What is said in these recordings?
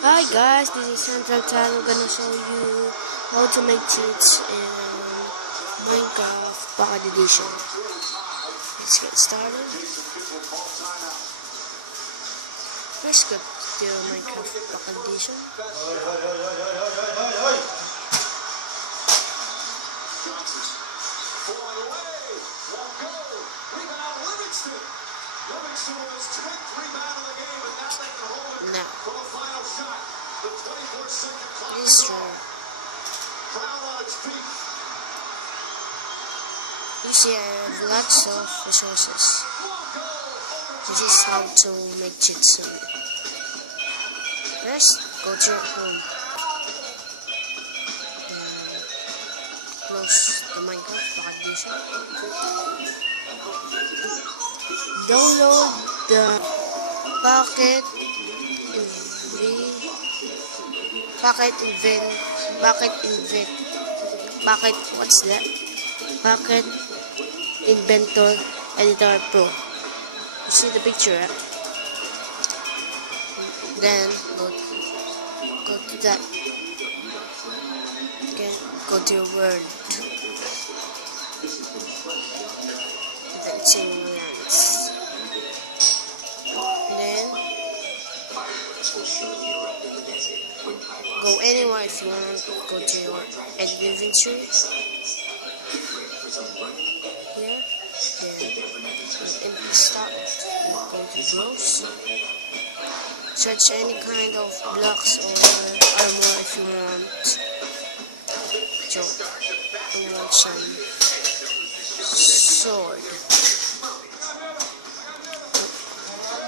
Hi guys, this is Central Chan. I'm gonna show you how to make cheats in Minecraft Pocket Edition. Let's get started. First go to Minecraft Pocket Edition. Now, this room, you see I have lots of resources. This is how to make cheats. First, go to your home. Close the Minecraft Pocket Edition. Download the Pocket what's that? Pocket Inventor Editor Pro. You see the picture, right? Then go to that. Okay, go to your Word. Then Lands. Then go anywhere if you want. Go to your edit inventory. Here. Then empty stock. Go to browse. Search any kind of blocks or armor if you want. So I want some sword.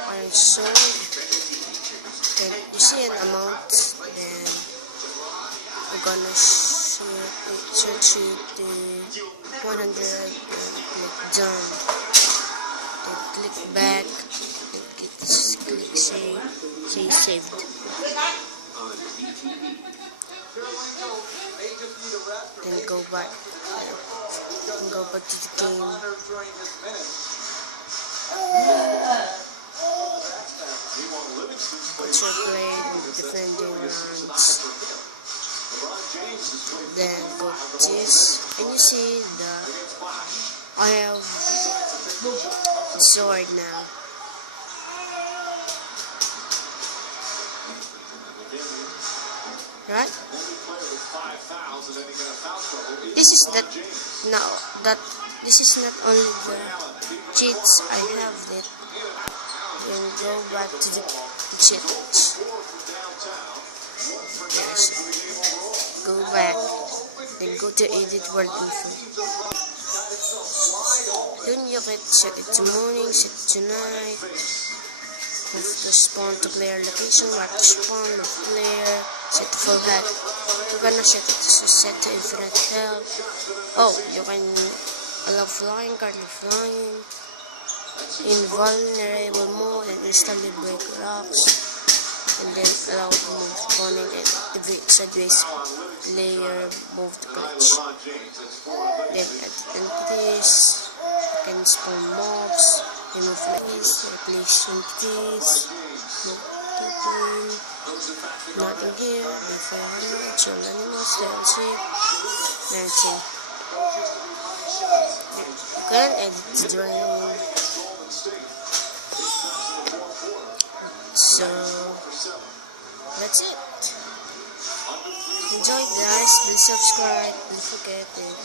Iron sword. Then you see an amount. Then we're gonna search it to 100 and click done. Then click back and click save. Say saved. Then go back. And go back to the game. Ultra blade and defending rounds. Then go to this, and you see I have sword now. Right? This is not only the cheats I have it. Then go back to the cheats. Yes. Go back. Then go to edit world info. Then you can set it to morning, set it to night. Move to spawn to player location, mark to spawn, move player, set to full health. You're gonna set it to set to infinite health. Oh, you can allow flying, currently flying, invulnerable mode, and instantly break rocks, and then allow to move spawning and activate sideways layer move to glitch. Then add entities, you can spawn mobs, remove entities, replace entities, nothing here, before chill animals, dancing. You can edit the drawing. So that's it. Enjoy guys, please subscribe, don't forget it.